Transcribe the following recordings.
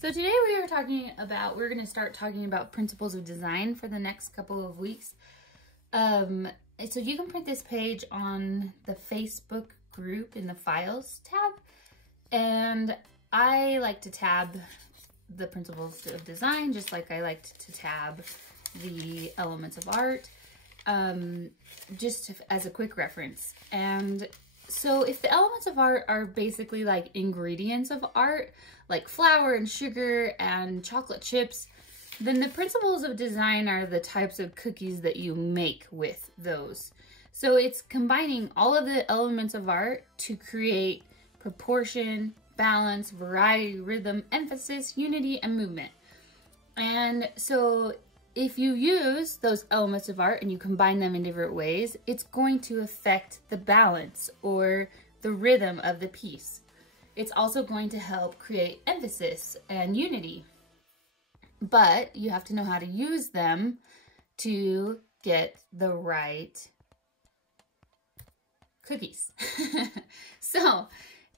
So today we're going to start talking about principles of design for the next couple of weeks. So you can print this page on the Facebook group in the Files tab. And I like to tab the principles of design, just like I liked to tab the elements of art, just as a quick reference. And so if the elements of art are basically like ingredients of art, like flour and sugar and chocolate chips, then the principles of design are the types of cookies that you make with those. So it's combining all of the elements of art to create proportion, balance, variety, rhythm, emphasis, unity, and movement. And so if you use those elements of art and you combine them in different ways, it's going to affect the balance or the rhythm of the piece. It's also going to help create emphasis and unity. But you have to know how to use them to get the right cookies. So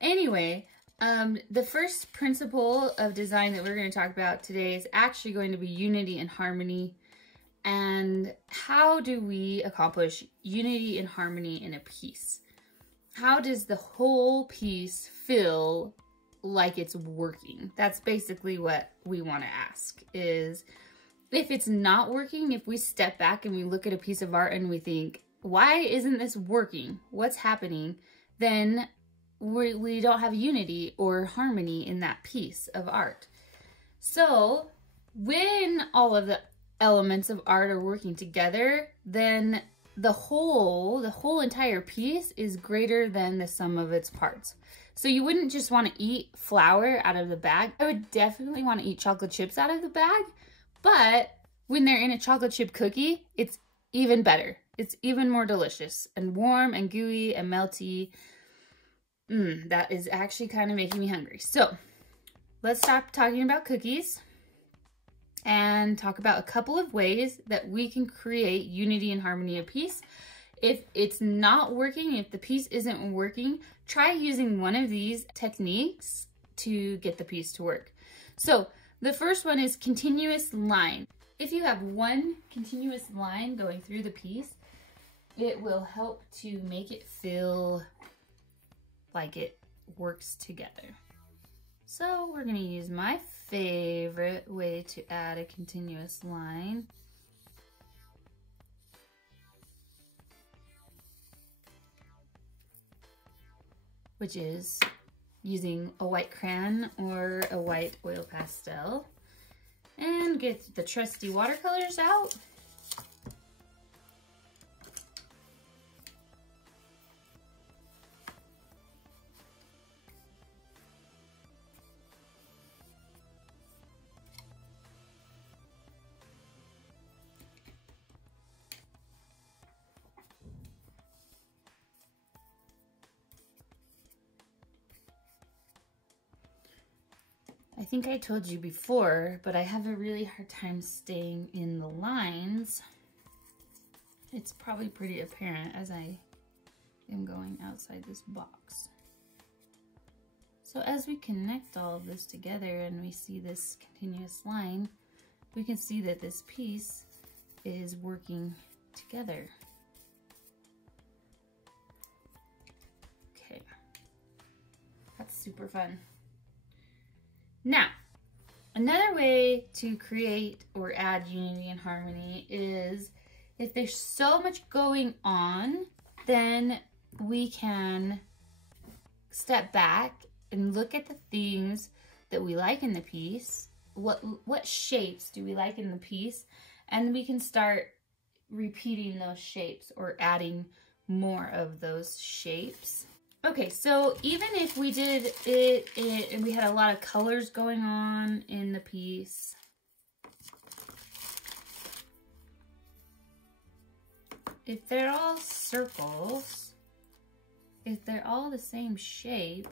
anyway, the first principle of design that we're going to talk about today is actually going to be unity and harmony. And how do we accomplish unity and harmony in a piece? How does the whole piece feel like it's working? That's basically what we want to ask, is if it's not working, if we step back and we look at a piece of art and we think, why isn't this working? What's happening? Then we don't have unity or harmony in that piece of art. So when all of the elements of art are working together, then the whole entire piece is greater than the sum of its parts. So you wouldn't just want to eat flour out of the bag. I would definitely want to eat chocolate chips out of the bag, but when they're in a chocolate chip cookie, it's even better. It's even more delicious and warm and gooey and melty. That is actually kind of making me hungry. So let's stop talking about cookies and talk about a couple of ways that we can create unity and harmony in a piece. If it's not working, if the piece isn't working, try using one of these techniques to get the piece to work. So the first one is continuous line. If you have one continuous line going through the piece, it will help to make it feel like it works together. So we're going to use my favorite way to add a continuous line. Which is using a white crayon or a white oil pastel. And get the trusty watercolors out. I think I told you before, but I have a really hard time staying in the lines. It's probably pretty apparent as I am going outside this box. So as we connect all of this together and we see this continuous line, we can see that this piece is working together. Okay, that's super fun. Now, another way to create or add unity and harmony is if there's so much going on, then we can step back and look at the things that we like in the piece. What shapes do we like in the piece? And we can start repeating those shapes or adding more of those shapes. Okay, so even if we did it and we had a lot of colors going on in the piece, if they're all circles, if they're all the same shape,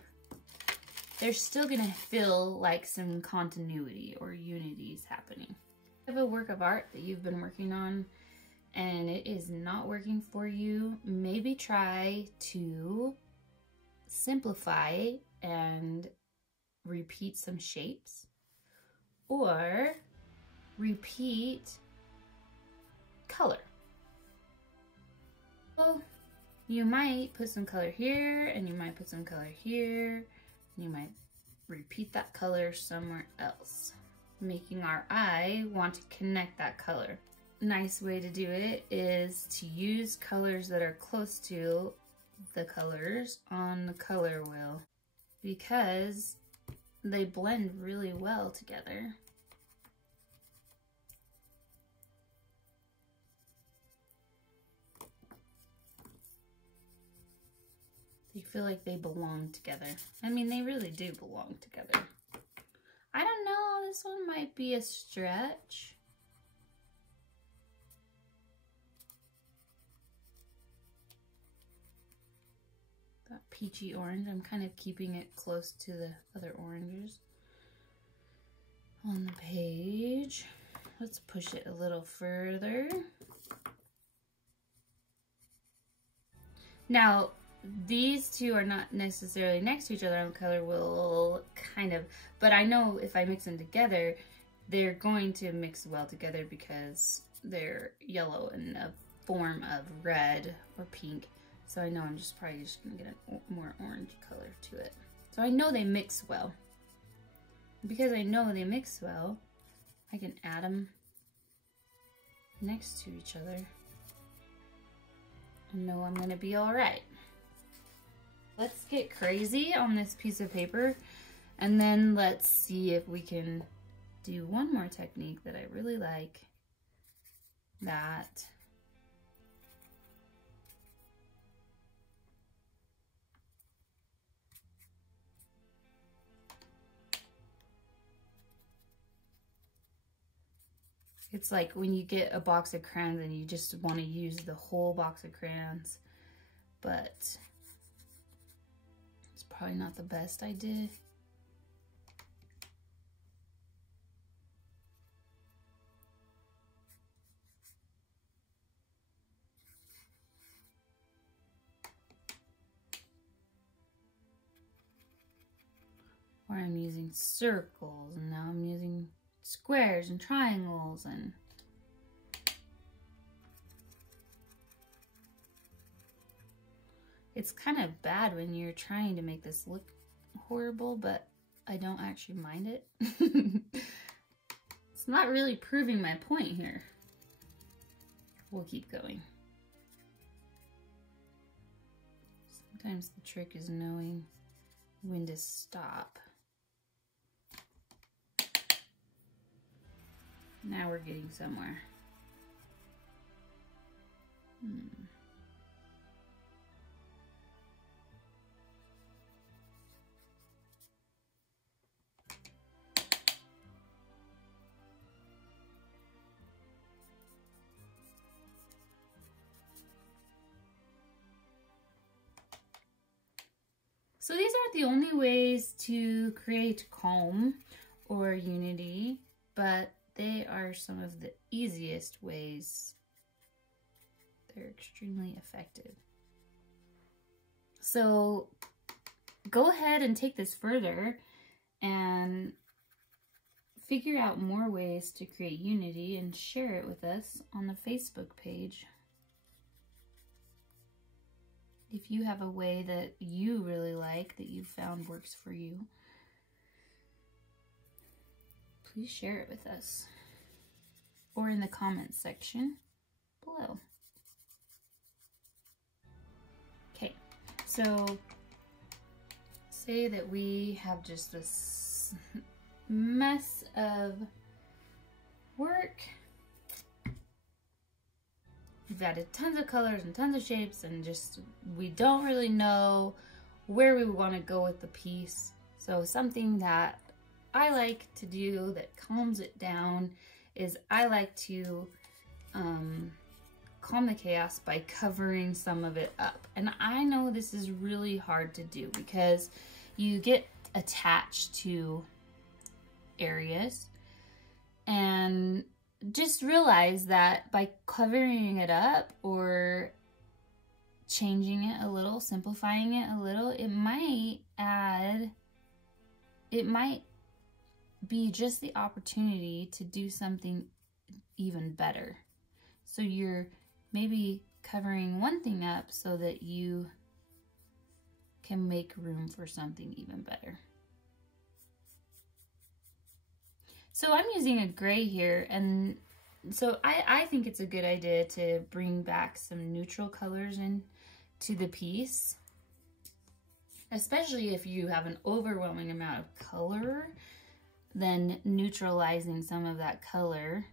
they're still gonna feel like some continuity or unity is happening. If you have a work of art that you've been working on and it is not working for you, maybe try to simplify and repeat some shapes, or repeat color. So you might put some color here, and you might put some color here, and you might repeat that color somewhere else, making our eye want to connect that color. Nice way to do it is to use colors that are close to the colors on the color wheel, because they blend really well together. They feel like they belong together. I mean, they really do belong together. I don't know, this one might be a stretch. That peachy orange, I'm kind of keeping it close to the other oranges on the page. Let's push it a little further. Now, these two are not necessarily next to each other on the color wheel, kind of, but I know if I mix them together, they're going to mix well together because they're yellow in a form of red or pink. So I know I'm probably just gonna get a more orange color to it. So I know they mix well. Because I know they mix well, I can add them next to each other and know I'm gonna be all right. Let's get crazy on this piece of paper, and then let's see if we can do one more technique that I really like, that it's like when you get a box of crayons and you just want to use the whole box of crayons, but it's probably not the best idea. Or I'm using circles, and now I'm using squares and triangles, and it's kind of bad when you're trying to make this look horrible, but I don't actually mind it. It's not really proving my point here. We'll keep going. Sometimes the trick is knowing when to stop. Now we're getting somewhere. So these aren't the only ways to create calm or unity, but they are some of the easiest ways. They're extremely effective. So go ahead and take this further and figure out more ways to create unity and share it with us on the Facebook page. If you have a way that you really like, that you found works for you, please share it with us, or in the comments section below. Okay, so say that we have just this mess of work. We've added tons of colors and tons of shapes, and just we don't really know where we want to go with the piece. So something that I like to do that calms it down is I like to calm the chaos by covering some of it up. And I know this is really hard to do because you get attached to areas, and just realize that by covering it up or changing it a little, simplifying it a little, it might be just the opportunity to do something even better. So you're maybe covering one thing up so that you can make room for something even better. So I'm using a gray here, and so I think it's a good idea to bring back some neutral colors into the piece, especially if you have an overwhelming amount of color, then neutralizing some of that color.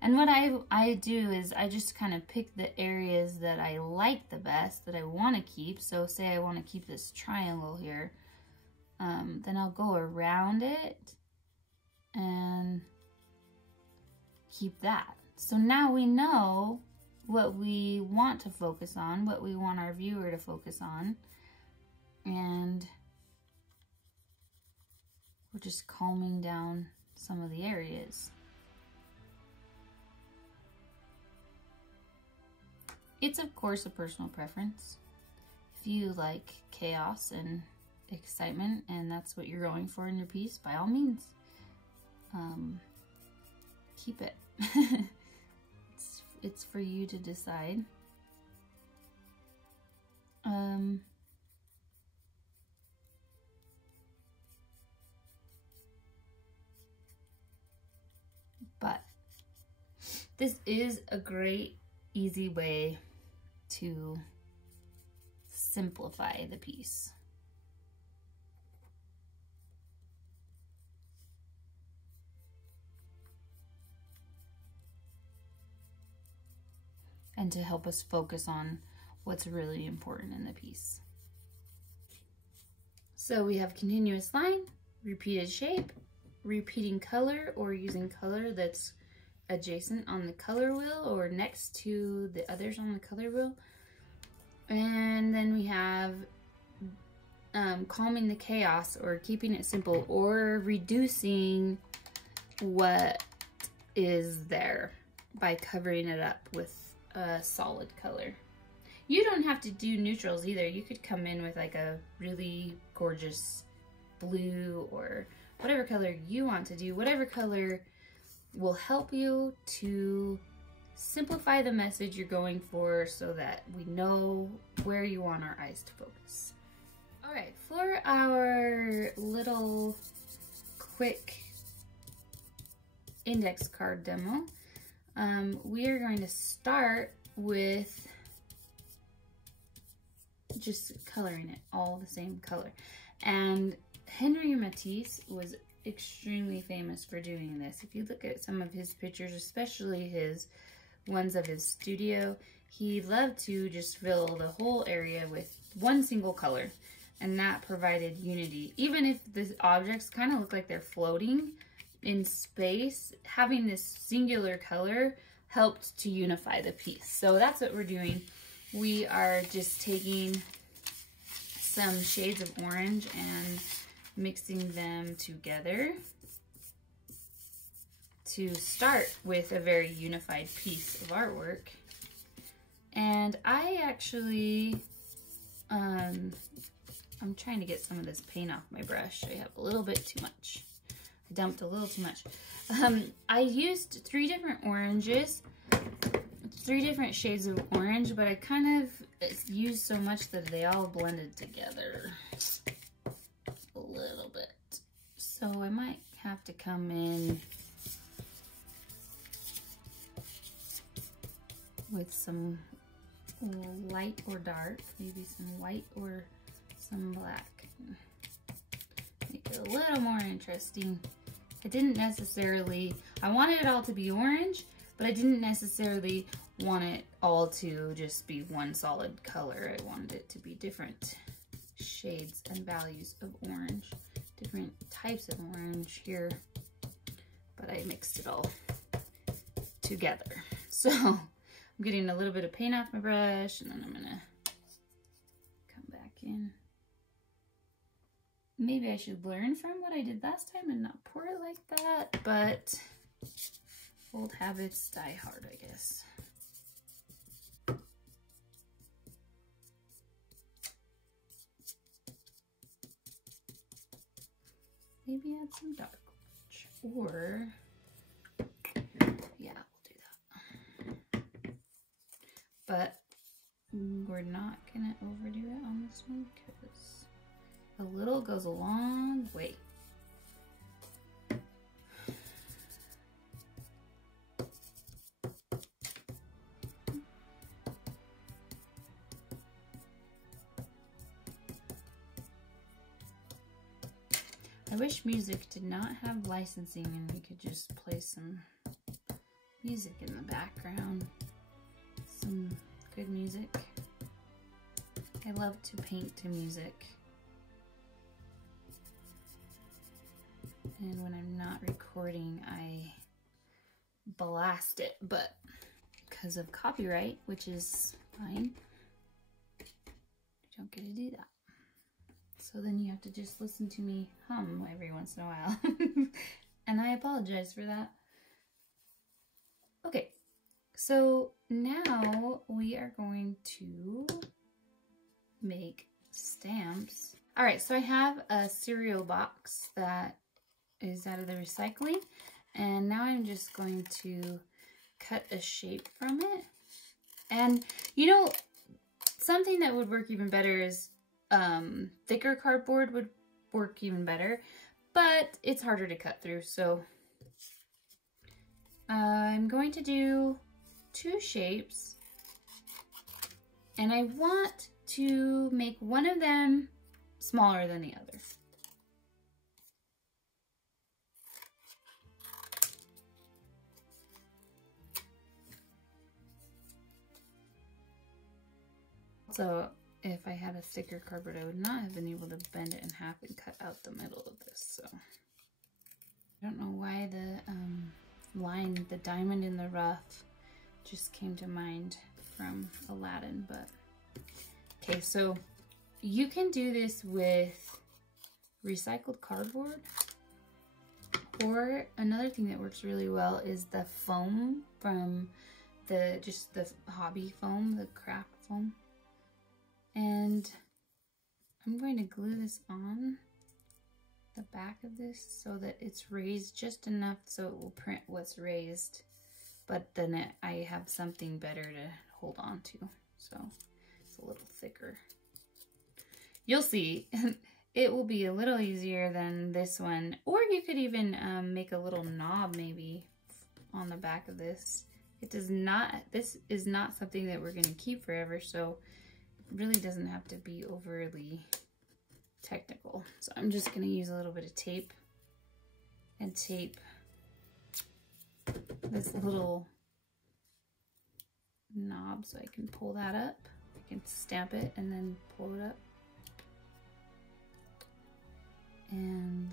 And what I do is I just kind of pick the areas that I like the best, that I want to keep. So say I want to keep this triangle here, then I'll go around it and keep that. So now we know what we want to focus on, what we want our viewer to focus on, and we're just calming down some of the areas. It's of course a personal preference. If you like chaos and excitement and that's what you're going for in your piece, by all means, keep it. It's for you to decide. But this is a great, easy way to simplify the piece. And to help us focus on what's really important in the piece. So we have continuous line, repeated shape, repeating color, or using color that's adjacent on the color wheel or next to the others on the color wheel. And then we have calming the chaos, or keeping it simple, or reducing what is there by covering it up with a solid color. You don't have to do neutrals either. You could come in with like a really gorgeous blue or whatever color you want to do. Whatever color will help you to simplify the message you're going for so that we know where you want our eyes to focus. All right, for our little quick index card demo, we are going to start with just coloring it all the same color. And Henri Matisse was extremely famous for doing this. If you look at some of his pictures, especially his ones of his studio, he loved to just fill the whole area with one single color, and that provided unity. Even if the objects kind of look like they're floating in space, having this singular color helped to unify the piece. So that's what we're doing. We are just taking some shades of orange and mixing them together to start with a very unified piece of artwork. And I actually, I'm trying to get some of this paint off my brush. I have a little bit too much. I dumped a little too much. I used 3 different oranges, 3 different shades of orange, but I kind of used so much that they all blended together a little bit. So I might have to come in with some light or dark, maybe some white or some black. Make it a little more interesting. I didn't necessarily, I wanted it all to be orange, but I didn't necessarily want it all to just be one solid color. I wanted it to be different shades and values of orange, different types of orange here, but I mixed it all together. So I'm getting a little bit of paint off my brush, and then I'm gonna come back in. Maybe I should learn from what I did last time and not pour it like that, but old habits die hard, I guess. Maybe add some dark Or, yeah, we'll do that. But we're not gonna overdo it on this one because a little goes a long way. I wish music did not have licensing and we could just play some music in the background. Some good music. I love to paint to music. And when I'm not recording, I blast it, but because of copyright, which is fine, you don't get to do that. So then you have to just listen to me hum every once in a while. And I apologize for that. Okay, so now we are going to make stamps. All right, so I have a cereal box that is out of the recycling, and now I'm just going to cut a shape from it. And you know, something that would work even better is thicker cardboard would work even better, but it's harder to cut through. So I'm going to do 2 shapes, and I want to make one of them smaller than the other. So if I had a thicker cardboard, I would not have been able to bend it in half and cut out the middle of this. So I don't know why the line, the diamond in the rough, just came to mind from Aladdin. But okay, so you can do this with recycled cardboard, or another thing that works really well is the foam from the hobby foam, the craft foam. And I'm going to glue this on the back of this so that it's raised just enough so it will print what's raised, but then I have something better to hold on to, so it's a little thicker. You'll see. It will be a little easier than this one, or you could even make a little knob maybe on the back of this. This is not something that we're going to keep forever, so it really doesn't have to be overly technical. So I'm just going to use a little bit of tape and tape this little knob so I can pull that up. I can stamp it and then pull it up. And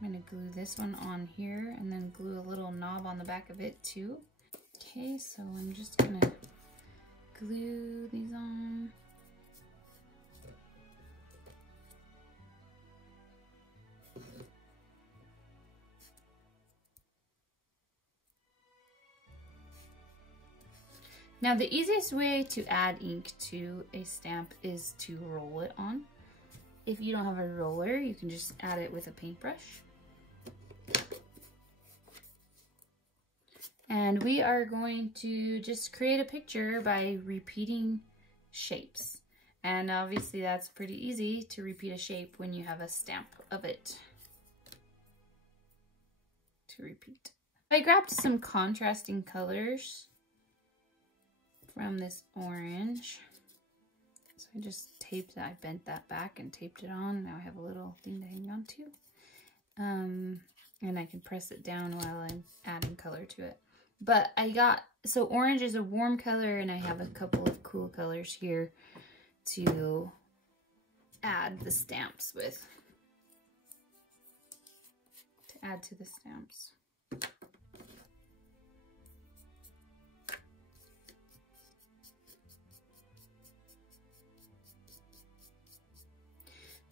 I'm going to glue this one on here and then glue a little knob on the back of it too. Okay, so I'm just going to glue these on. Now the easiest way to add ink to a stamp is to roll it on. If you don't have a roller, you can just add it with a paintbrush. And we are going to just create a picture by repeating shapes. And obviously that's pretty easy to repeat a shape when you have a stamp of it to repeat. I grabbed some contrasting colors from this orange. So I just taped that, I bent that back and taped it on. Now I have a little thing to hang on to. And I can press it down while I'm adding color to it. But so orange is a warm color, and I have a couple of cool colors here to add the stamps with. To add to the stamps.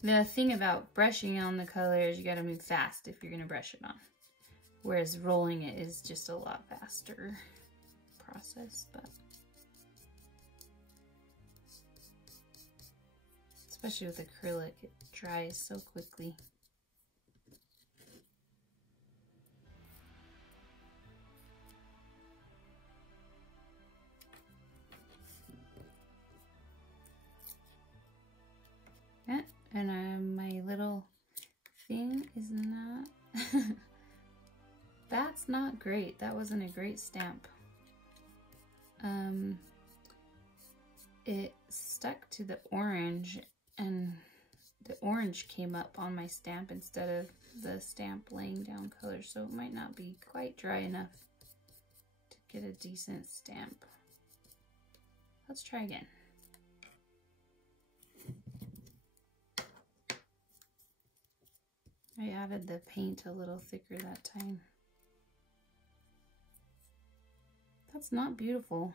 The thing about brushing on the color is you gotta move fast if you're gonna brush it on. Whereas rolling it is just a lot faster process, but especially with acrylic, it dries so quickly. second. And my little thing is not... That's not great. That wasn't a great stamp. It stuck to the orange, and the orange came up on my stamp instead of the stamp laying down color, so it might not be quite dry enough to get a decent stamp. Let's try again. I added the paint a little thicker that time. That's not beautiful.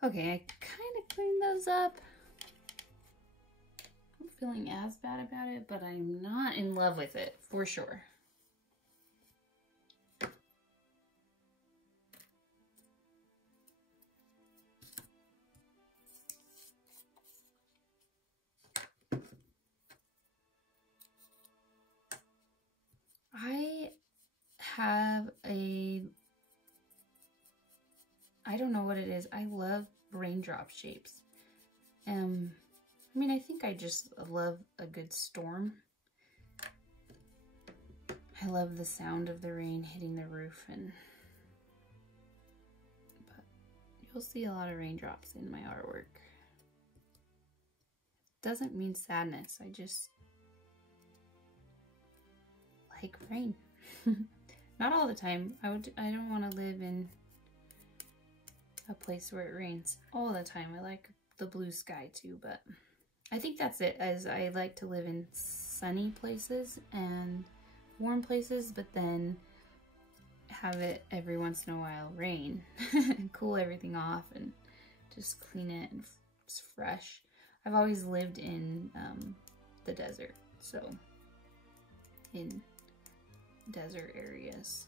Okay, I kind of cleaned those up. I'm not feeling as bad about it, but I'm not in love with it, for sure. I have I don't know what it is. I love raindrop shapes. I mean, I think I just love a good storm. I love the sound of the rain hitting the roof, but you'll see a lot of raindrops in my artwork. Doesn't mean sadness. I just like rain. Not all the time. I don't want to live in a place where it rains all the time. I like the blue sky too, but I think that's it, as I like to live in sunny places and warm places, but then have it every once in a while rain and cool everything off and just clean it and it's fresh. I've always lived in the desert, so in desert areas.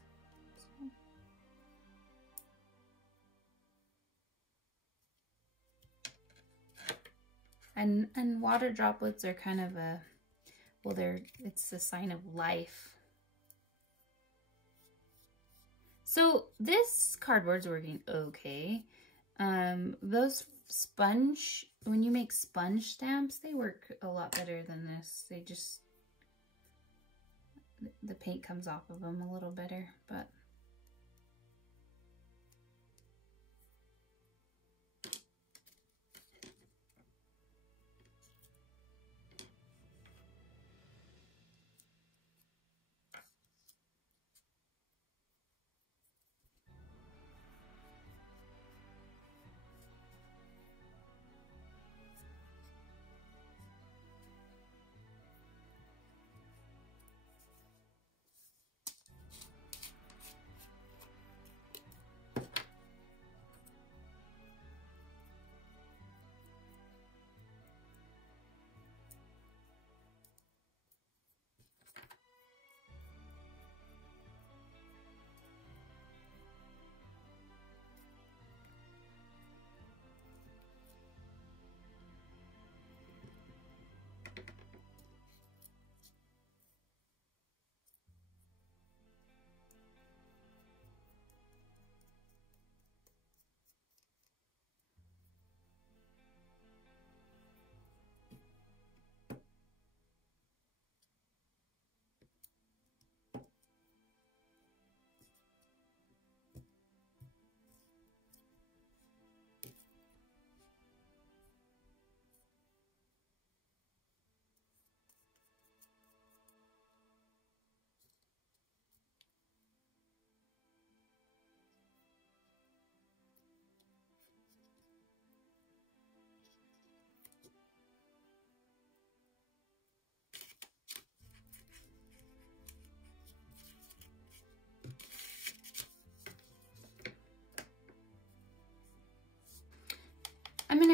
And water droplets are kind of a, well, it's a sign of life. So this cardboard's working okay. Those sponge, when you make sponge stamps, they work a lot better than this. They just, the paint comes off of them a little better, but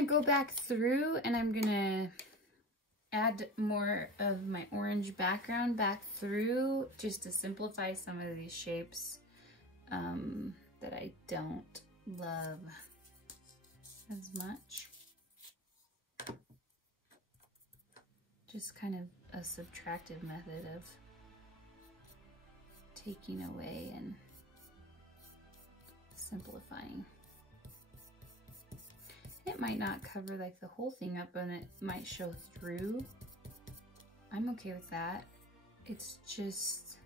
go back through and I'm gonna add more of my orange background back through just to simplify some of these shapes that I don't love as much. Just kind of a subtractive method of taking away and simplifying. It might not cover like the whole thing up and it might show through. I'm okay with that. It's just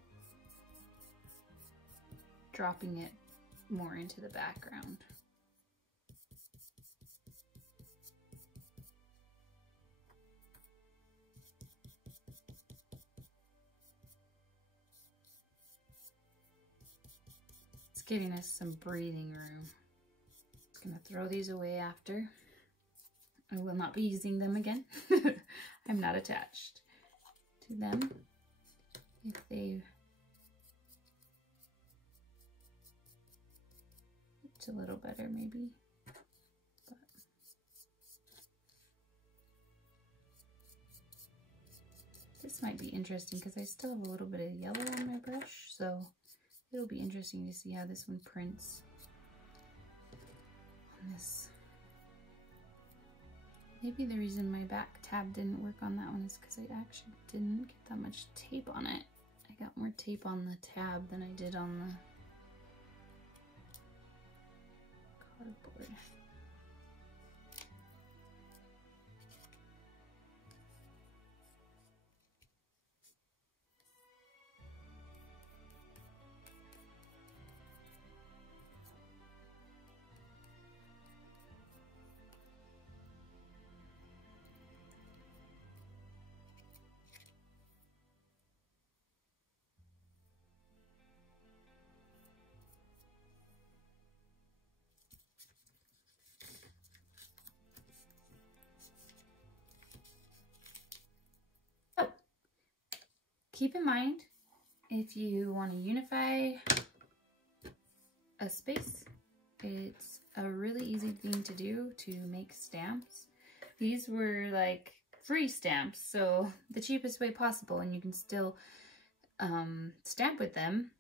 dropping it more into the background. It's giving us some breathing room. I'm gonna throw these away after. I will not be using them again. I'm not attached to them. If they, it's a little better maybe. But this might be interesting because I still have a little bit of yellow on my brush, so it'll be interesting to see how this one prints. This. Maybe the reason my back tab didn't work on that one is because I actually didn't get that much tape on it. I got more tape on the tab than I did on the cardboard. Keep in mind, if you want to unify a space, it's a really easy thing to do to make stamps. These were like free stamps, so the cheapest way possible, and you can still stamp with them,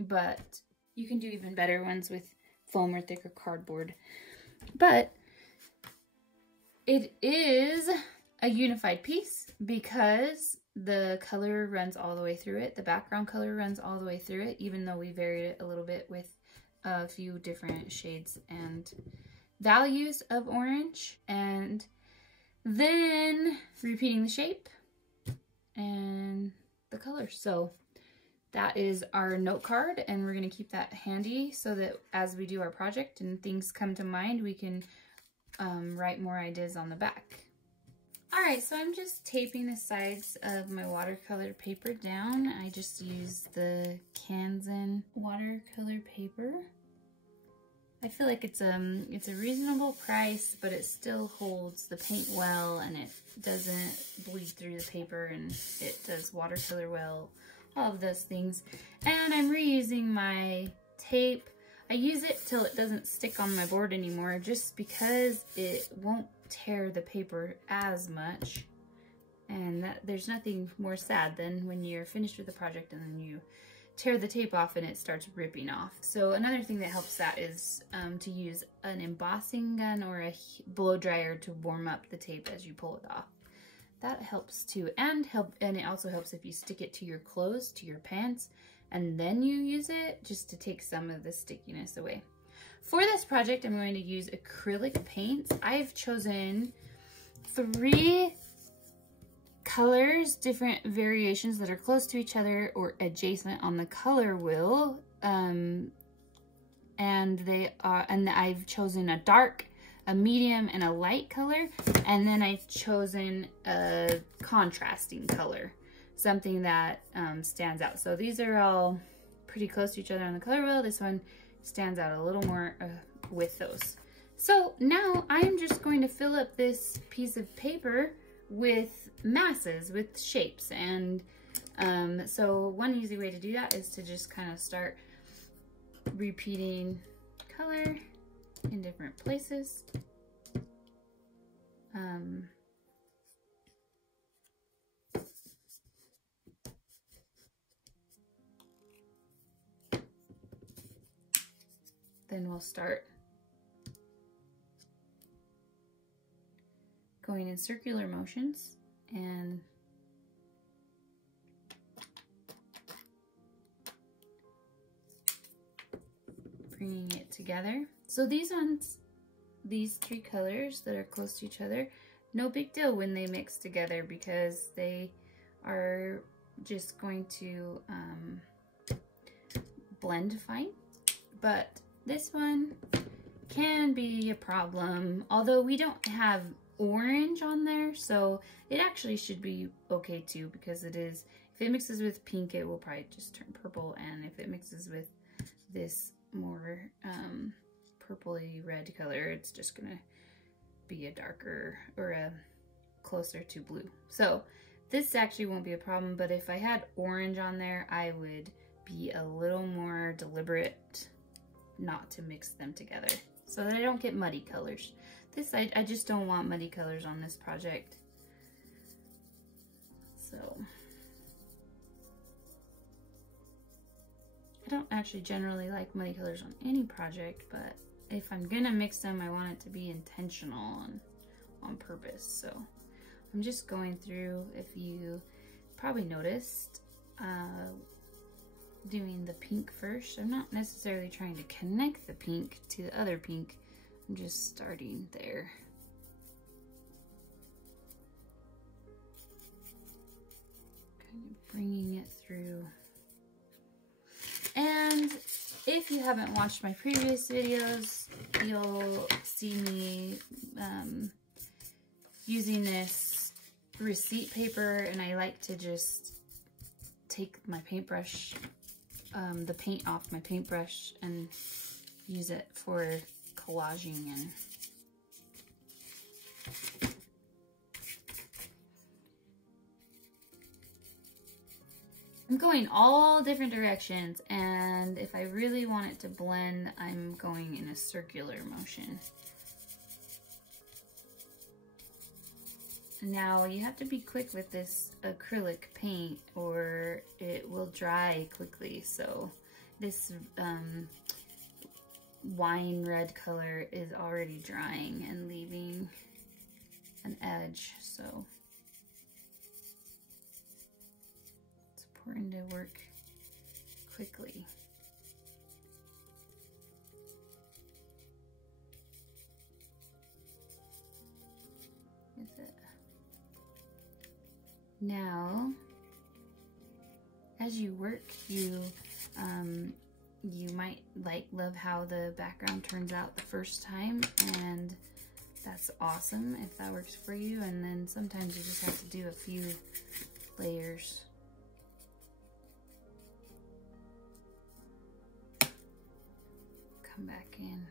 but you can do even better ones with foam or thicker cardboard. But it is a unified piece because the color runs all the way through it. The background color runs all the way through it, even though we varied it a little bit with a few different shades and values of orange. And then repeating the shape and the color. So that is our note card, and we're going to keep that handy so that as we do our project and things come to mind, we can write more ideas on the back. Alright, so I'm just taping the sides of my watercolor paper down. I just used the Canson watercolor paper. I feel like it's a reasonable price, but it still holds the paint well, and it doesn't bleed through the paper, and it does watercolor well, all of those things. And I'm reusing my tape. I use it till it doesn't stick on my board anymore, just because it won't tear the paper as much. And there's nothing more sad than when you're finished with the project and then you tear the tape off and it starts ripping off. So another thing that helps that is to use an embossing gun or a blow dryer to warm up the tape as you pull it off. That helps too, and it also helps if you stick it to your clothes, to your pants, and then you use it just to take some of the stickiness away. For this project, I'm going to use acrylic paints. I've chosen 3 colors, different variations that are close to each other or adjacent on the color wheel. And I've chosen a dark, a medium, and a light color. And then I've chosen a contrasting color, something that stands out. So these are all pretty close to each other on the color wheel. This one stands out a little more with those. So now I'm just going to fill up this piece of paper with masses, with shapes. And so one easy way to do that is to just kind of start repeating color in different places. we'll start going in circular motions and bringing it together. So these ones, these three colors that are close to each other, no big deal when they mix together because they are just going to blend fine. But this one can be a problem, although we don't have orange on there, so it actually should be okay too, because it is, if it mixes with pink, it will probably just turn purple, and if it mixes with this more purpley red color, it's just gonna be a darker or a closer to blue. So this actually won't be a problem, but if I had orange on there, I would be a little more deliberate not to mix them together so that I don't get muddy colors. This, I just don't want muddy colors on this project. So I don't actually generally like muddy colors on any project, but if I'm gonna mix them, I want it to be intentional and on purpose. So I'm just going through, if you probably noticed, doing the pink first. I'm not necessarily trying to connect the pink to the other pink. I'm just starting there. Kind of bringing it through. And if you haven't watched my previous videos, you'll see me using this receipt paper, and I like to just take my paintbrush, the paint off my paintbrush, and use it for collaging. And I'm going all different directions, and if I really want it to blend, I'm going in a circular motion. Now you have to be quick with this acrylic paint or it will dry quickly. So this wine red color is already drying and leaving an edge, so it's important to work quickly. Is it? Now, as you work, you might love how the background turns out the first time, and that's awesome if that works for you. And then sometimes you just have to do a few layers. Come back in.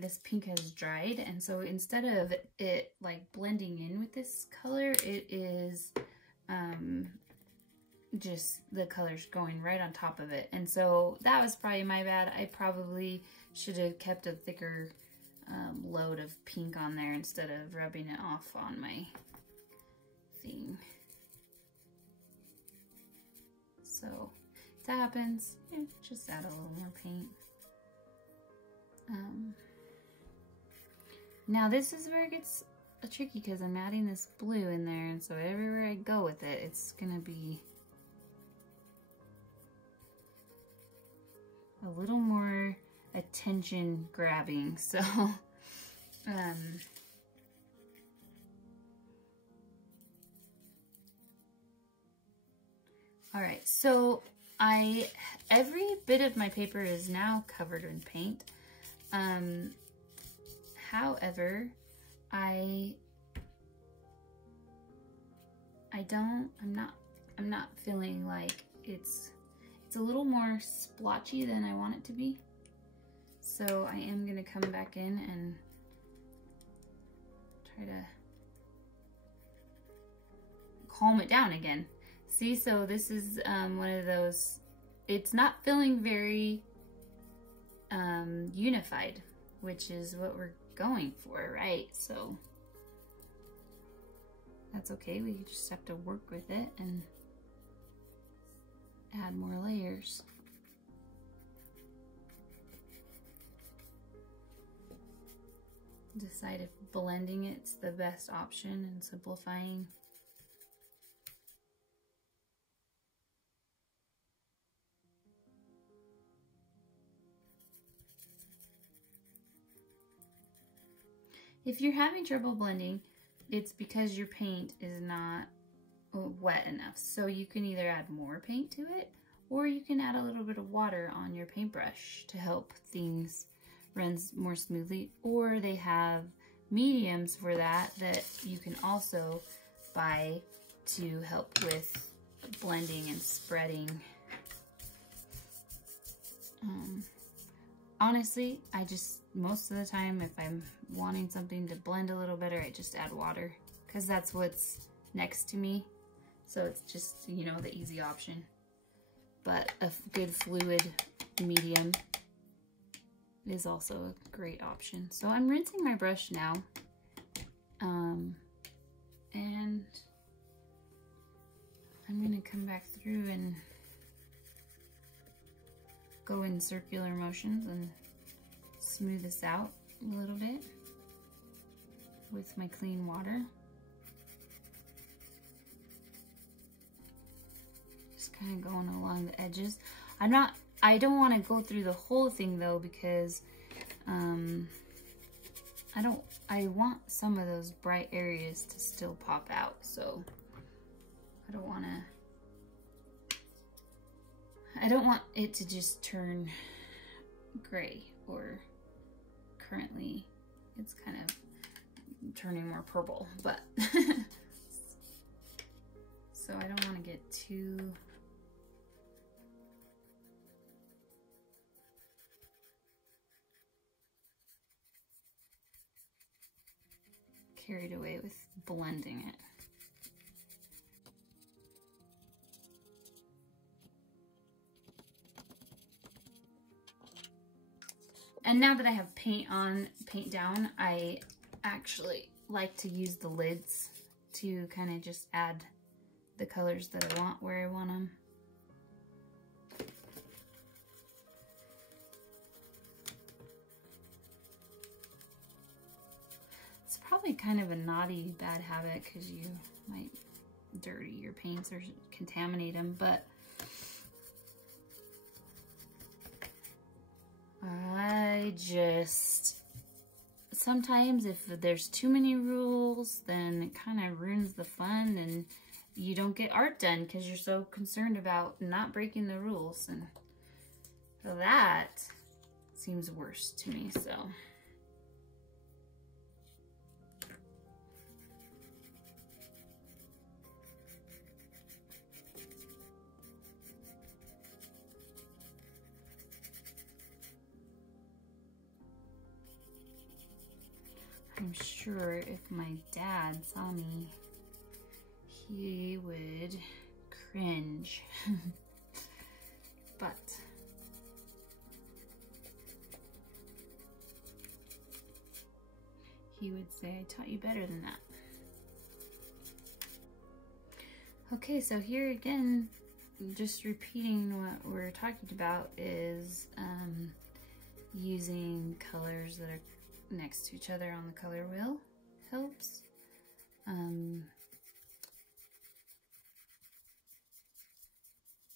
This pink has dried, and so instead of it like blending in with this color, it is just the colors going right on top of it. And so that was probably my bad. I probably should have kept a thicker load of pink on there instead of rubbing it off on my thing. So if that happens, just add a little more paint. Now this is where it gets tricky because I'm adding this blue in there, and so everywhere I go with it, it's gonna be a little more attention grabbing. So all right, so every bit of my paper is now covered in paint. However, I'm not feeling like it's a little more splotchy than I want it to be. So I am gonna come back in and try to calm it down again. See, so this is one of those, it's not feeling very unified, which is what we're going for, right? So that's okay. We just have to work with it and add more layers. Decide if blending it's the best option and simplifying. If you're having trouble blending, it's because your paint is not wet enough. So you can either add more paint to it, or you can add a little bit of water on your paintbrush to help things run more smoothly. Or they have mediums for that you can also buy to help with blending and spreading. Honestly, most of the time, if I'm wanting something to blend a little better, I just add water, because that's what's next to me. So it's just, you know, the easy option. But a good fluid medium is also a great option. So I'm rinsing my brush now. And I'm gonna come back through and go in circular motions and smooth this out a little bit with my clean water. Just kind of going along the edges. I don't want to go through the whole thing though, because I want some of those bright areas to still pop out, so I don't want it to just turn gray, or currently it's kind of turning more purple, but so I don't want to get too carried away with blending it. And now that I have paint down, I actually like to use the lids to kind of just add the colors that I want where I want them. It's probably kind of a naughty bad habit, because you might dirty your paints or contaminate them, but sometimes if there's too many rules, then it kind of ruins the fun and you don't get art done because you're so concerned about not breaking the rules. And so that seems worse to me, so. I'm sure if my dad saw me, he would cringe. But he would say, I taught you better than that. Okay, so here again, just repeating what we're talking about is using colors that are next to each other on the color wheel helps.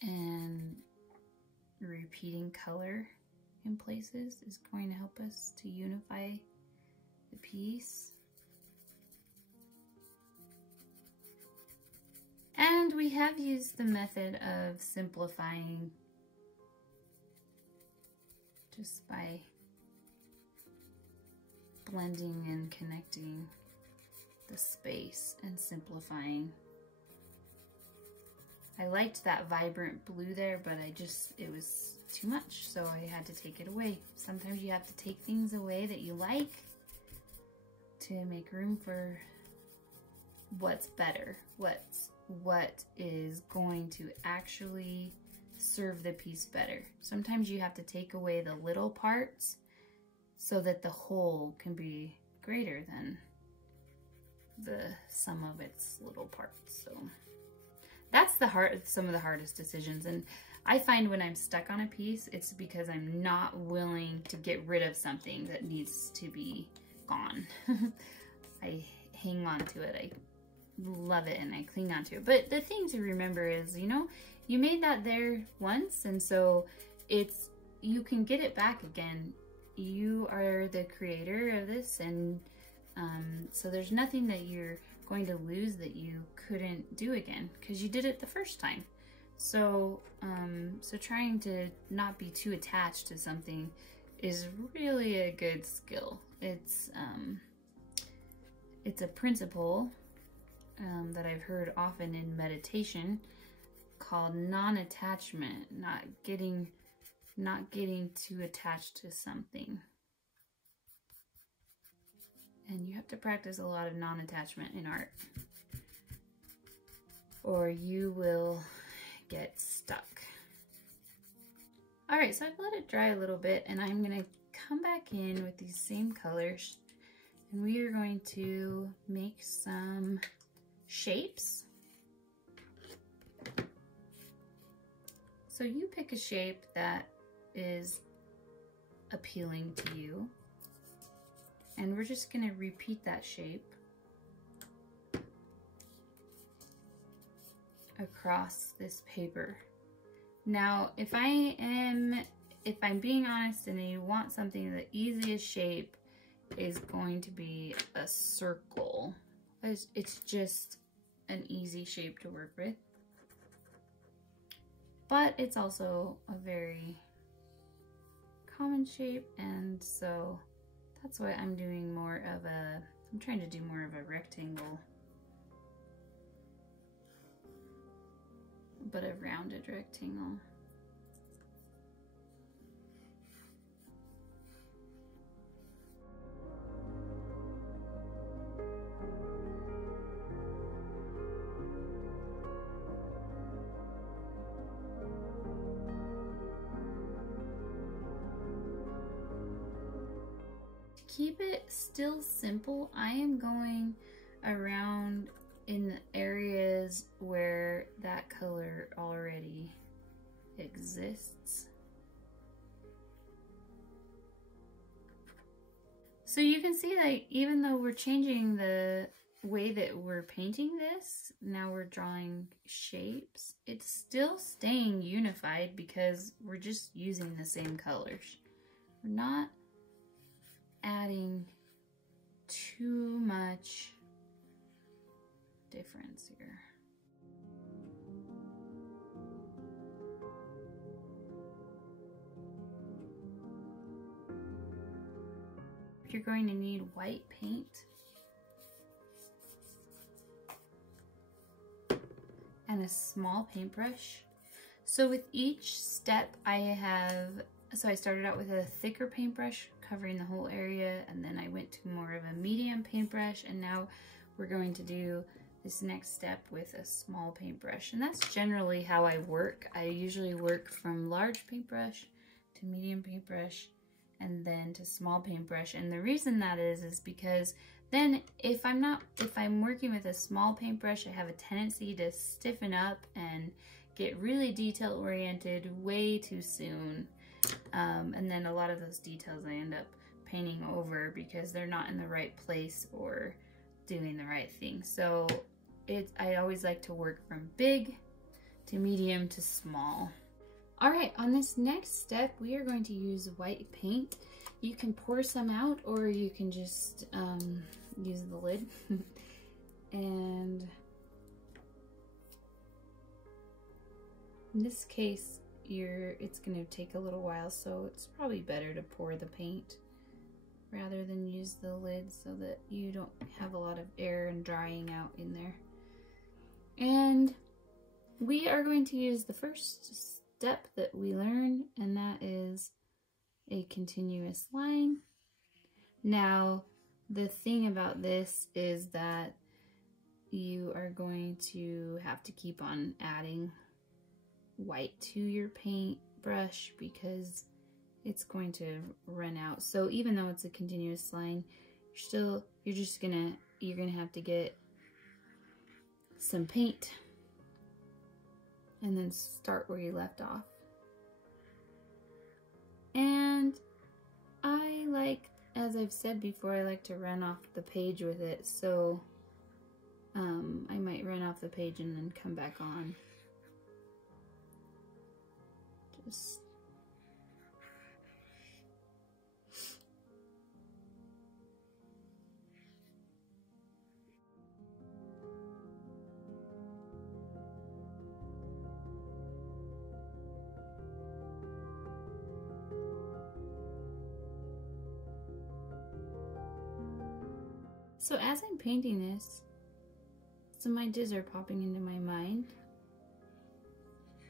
And repeating color in places is going to help us to unify the piece. And we have used the method of simplifying just by blending and connecting the space and simplifying. I liked that vibrant blue there, but it was too much, so I had to take it away. Sometimes you have to take things away that you like to make room for what's better, what's what is going to actually serve the piece better. Sometimes you have to take away the little parts so that the whole can be greater than the sum of its little parts. So that's some of the hardest decisions. And I find when I'm stuck on a piece, it's because I'm not willing to get rid of something that needs to be gone. I hang on to it. I love it and I cling on to it. But the thing to remember is, you know, you made that there once, and so you can get it back again. You are the creator of this, and so there's nothing that you're going to lose that you couldn't do again because you did it the first time. So so trying to not be too attached to something is really a good skill. It's a principle that I've heard often in meditation called non-attachment, not getting too attached to something. And you have to practice a lot of non-attachment in art, or you will get stuck. All right, so I've let it dry a little bit, and I'm gonna come back in with these same colors, and we are going to make some shapes. So you pick a shape that is appealing to you, and we're just gonna repeat that shape across this paper. Now, if I'm being honest and you want something, the easiest shape is going to be a circle. It's just an easy shape to work with. But it's also a very common shape, and so that's why I'm doing more of I'm trying to do more of a rectangle, but a rounded rectangle. Keep it still simple. I am going around in the areas where that color already exists. So you can see that even though we're changing the way that we're painting this, now we're drawing shapes, it's still staying unified because we're just using the same colors. We're not adding too much difference here. You're going to need white paint and a small paintbrush. So with each step I started out with a thicker paintbrush covering the whole area, and then I went to more of a medium paintbrush, and now we're going to do this next step with a small paintbrush. And that's generally how I work. I usually work from large paintbrush to medium paintbrush and then to small paintbrush. And the reason that is because then if I'm working with a small paintbrush, I have a tendency to stiffen up and get really detail oriented way too soon. And then a lot of those details I end up painting over because they're not in the right place or doing the right thing. So I always like to work from big to medium to small. All right, on this next step, we are going to use white paint. You can pour some out, or you can just use the lid. And in this case, it's going to take a little while, so it's probably better to pour the paint rather than use the lid so that you don't have a lot of air and drying out in there. And we are going to use the first step that we learn, and that is a continuous line. Now, the thing about this is that you are going to have to keep on adding white to your paintbrush because it's going to run out. So even though it's a continuous line, you're gonna have to get some paint and then start where you left off. And I like, as I've said before, I like to run off the page with it, so I might run off the page and then come back on. Just so as I'm painting this, some ideas are popping into my mind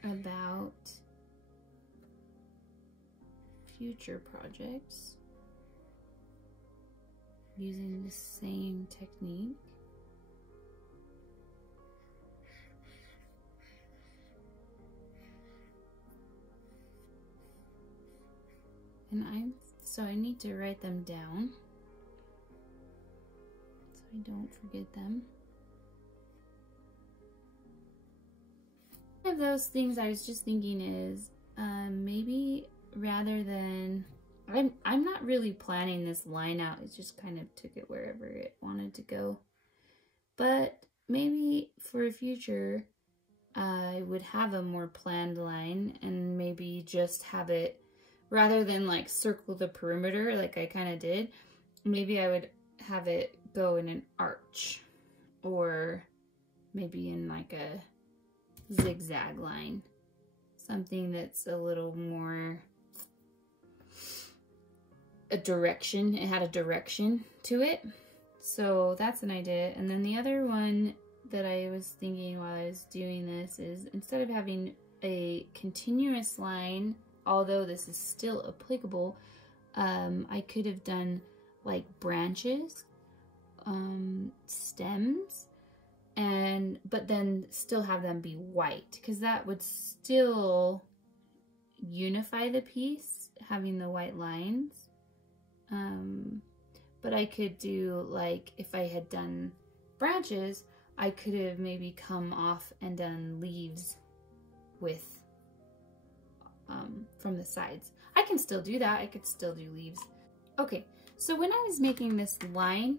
about future projects using the same technique. And I need to write them down so I don't forget them. One of those things I was just thinking is maybe rather than, I'm not really planning this line out, it just kind of took it wherever it wanted to go. But maybe for a future, I would have a more planned line and maybe just have it, rather than like circle the perimeter like I kind of did, maybe I would have it go in an arch or maybe in like a zigzag line. Something that's a little more a direction. It had a direction to it. So that's an idea. And then the other one that I was thinking while I was doing this is, instead of having a continuous line, although this is still applicable, I could have done like branches, stems, but then still have them be white, because that would still unify the piece, having the white lines. But I could do, like, if I had done branches, I could have maybe come off and done leaves with from the sides. I can still do that. I could still do leaves. Okay, so when I was making this line,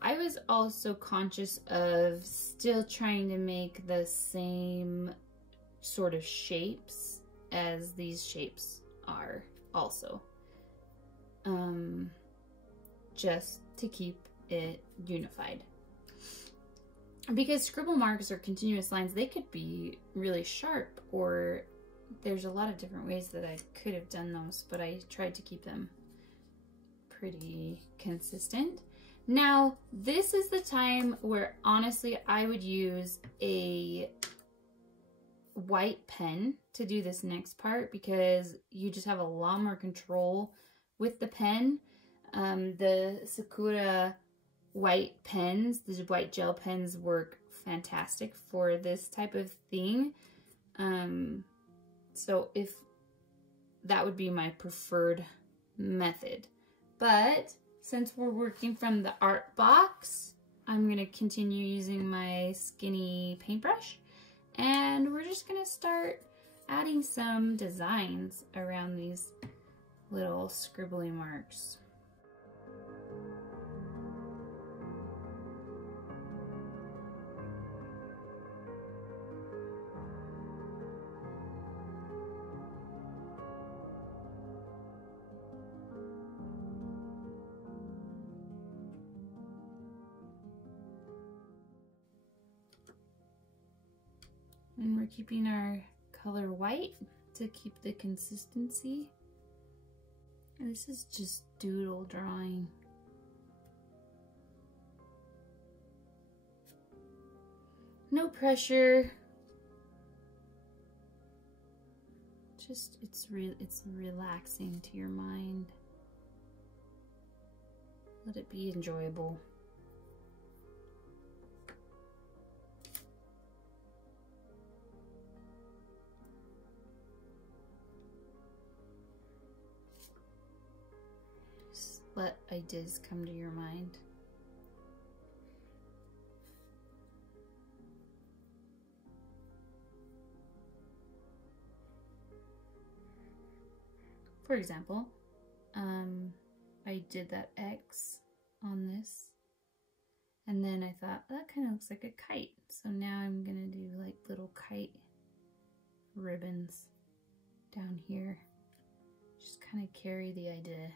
I was also conscious of still trying to make the same sort of shapes as these shapes are also. Just to keep it unified. Because scribble marks or continuous lines, they could be really sharp, or there's a lot of different ways that I could have done those, but I tried to keep them pretty consistent. Now, this is the time where honestly I would use a white pen to do this next part, because you just have a lot more control with the pen. The Sakura white pens, the white gel pens, work fantastic for this type of thing. So if that would be my preferred method. But since we're working from the art box, I'm going to continue using my skinny paintbrush, and we're just going to start adding some designs around these little scribbly marks. And we're keeping our color white to keep the consistency. And this is just doodle drawing. No pressure. Just, it's relaxing to your mind. Let it be enjoyable. let ideas come to your mind. For example, I did that X on this, and then I thought that kind of looks like a kite. So now I'm gonna do like little kite ribbons down here. Just kind of carry the idea.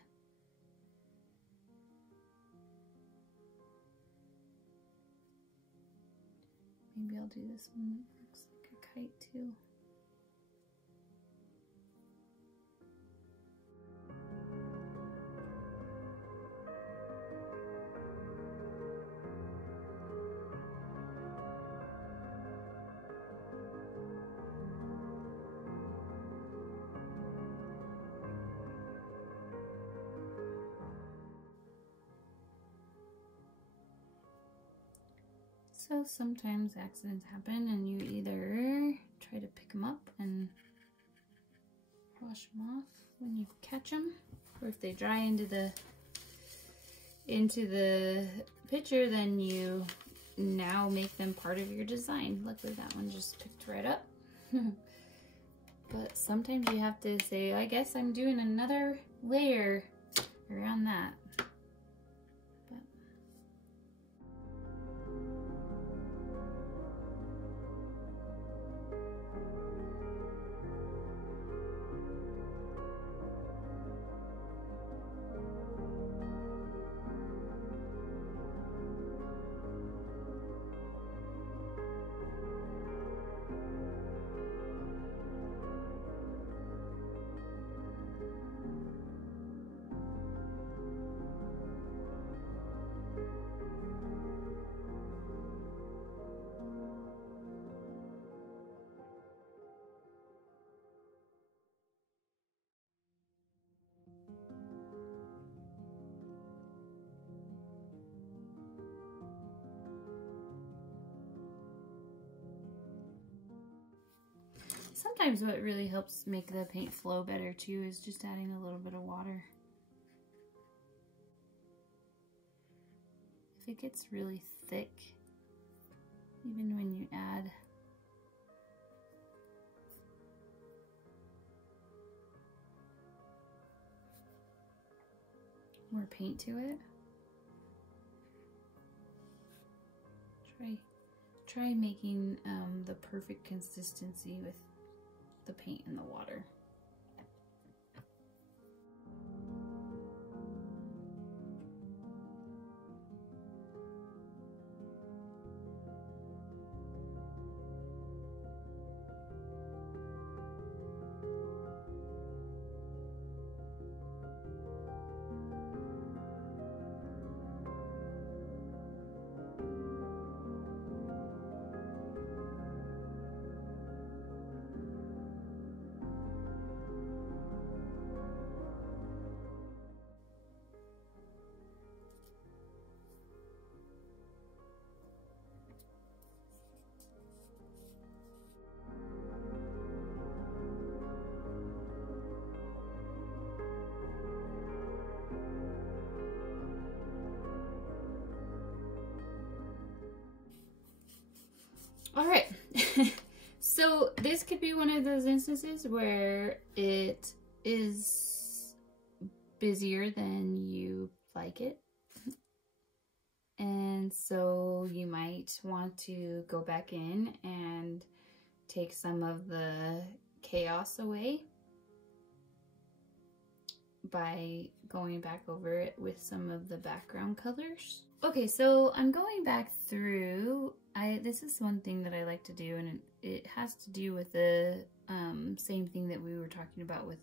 Maybe I'll do this one that looks like a kite too. So sometimes accidents happen and you either try to pick them up and wash them off when you catch them, or if they dry into the picture, then you now make them part of your design. Luckily that one just picked right up. But sometimes you have to say, I guess I'm doing another layer around that. Sometimes what really helps make the paint flow better too is just adding a little bit of water. If it gets really thick, even when you add more paint to it, try making the perfect consistency with the paint and the water. All right, so this could be one of those instances where it is busier than you like it. And so you might want to go back in and take some of the chaos away by going back over it with some of the background colors. Okay, so I'm going back through. This is one thing that I like to do, and it has to do with the same thing that we were talking about with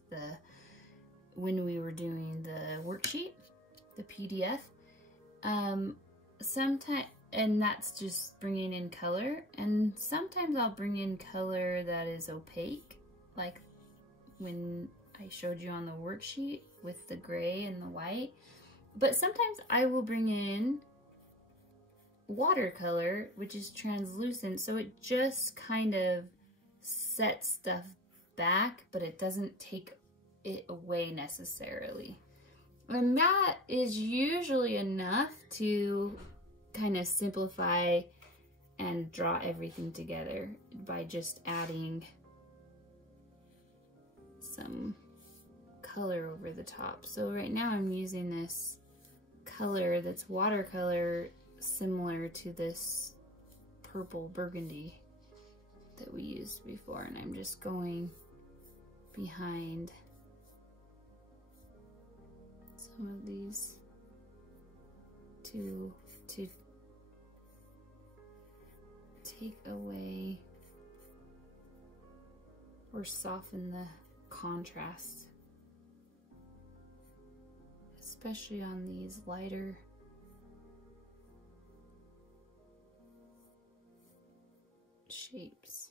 when we were doing the worksheet, the PDF. Sometimes, and that's just bringing in color, and sometimes I'll bring in color that is opaque, like when I showed you on the worksheet with the gray and the white. But sometimes I will bring in watercolor, which is translucent, so it just kind of sets stuff back, but it doesn't take it away necessarily. And that is usually enough to kind of simplify and draw everything together by just adding some color over the top. So right now I'm using this color that's watercolor, similar to this purple burgundy that we used before, and I'm just going behind some of these to take away or soften the contrast, especially on these lighter shapes.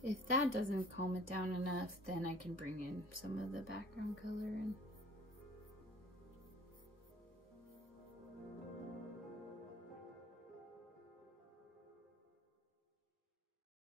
If that doesn't calm it down enough, then I can bring in some of the background color and